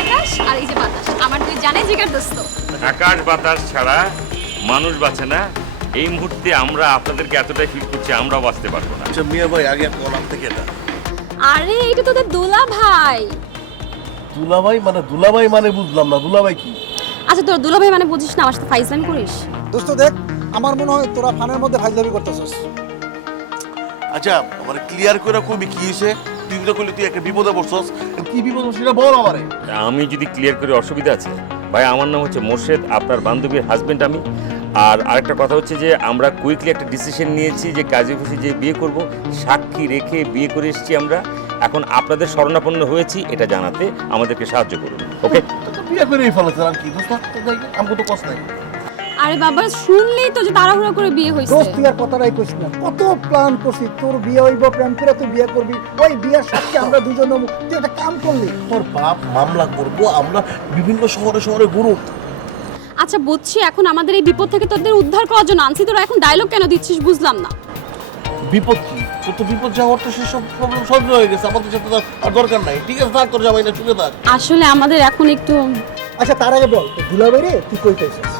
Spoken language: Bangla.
আকাশ আর এই যে বাতাস, আমার দুই জানাই জিগার দোস্ত। আকাশ বাতাস ছাড়া মানুষ বাঁচে না। এই মুহূর্তে আমরা আপনাদেরকে এতটাই ফিল করছি, আমরাও বাঁচতে পারবো না। আচ্ছা মিয়া ভাই, আগে কলাম থেকে এটা আরে এটা তোদের দোলা ভাই। দুলাভাই মানে বুঝলাম না, দুলাভাই কি? আচ্ছা তোর দুলা ভাই মানে বুঝিস না, আমার সাথে ফাইজলামি করিস। দোস্ত দেখ, আমার মনে হয় তোরা ফানের মধ্যে ফাইজলামি করতেছিস। আচ্ছা মানে ক্লিয়ার করে কবি কি হয়েছে? তুই তো কইলি তুই একটা বিপদে পড়ছস, কি বিপদ সেটা বল আমারে। আমি যদি ক্লিয়ার করে অসুবিধা আছে ভাই, আমার নাম হচ্ছে মোর্শেদ, আপনার বান্ধবীর হাজবেন্ড আমি। আর আরেকটা কথা হচ্ছে যে আমরা কুইকলি একটা ডিসিশন নিয়েছি যে কাজী অফিসে যে বিয়ে করব, সাক্ষী রেখে বিয়ে করে এসেছি আমরা। এখন আপনাদের শরণাপন্ন হয়েছি এটা জানাতে আমাদেরকে সাহায্য করুন, ওকে? তো বিয়ে করেই ফেলেছেন আর কি দোস্ত, আমাকে তো কষ্ট নাই। আরে বাবা শুনলেই তো যে তাড়াহুড়া করে বিয়ে হয়েছে। দোস্ত তুই আর কথাটাই কইস না, কত প্ল্যান করছিস, তোর বিয়ে হইব, প্রেম করে তুই বিয়ে করবি, ওই বিয়ের সাথে আমরা দুজন তুই একটা কাম করলি। তোর বাপ মামলা করবো, আমরা বিভিন্ন শহরে শহরে ঘুরুক। আচ্ছা বুঝছি, এখন আমাদের এই বিপদ থেকে তোদের উদ্ধার করার জন্য আনছি, তোরা এখন ডায়লগ কেন দিচ্ছিস বুঝলাম না। বিপদ কি? তোর তো বিপদ যাওয়ার তো সেসব প্রবলেম সলভ হয়ে গেছে, আমাদের সাথে আর দরকার নাই। ঠিক আছে থাক, তোর জামাই না চুকে থাক। আসলে আমাদের এখন একটু আচ্ছা তার আগে বল, তুই দুলাভাই রে তুই কইতেছিস?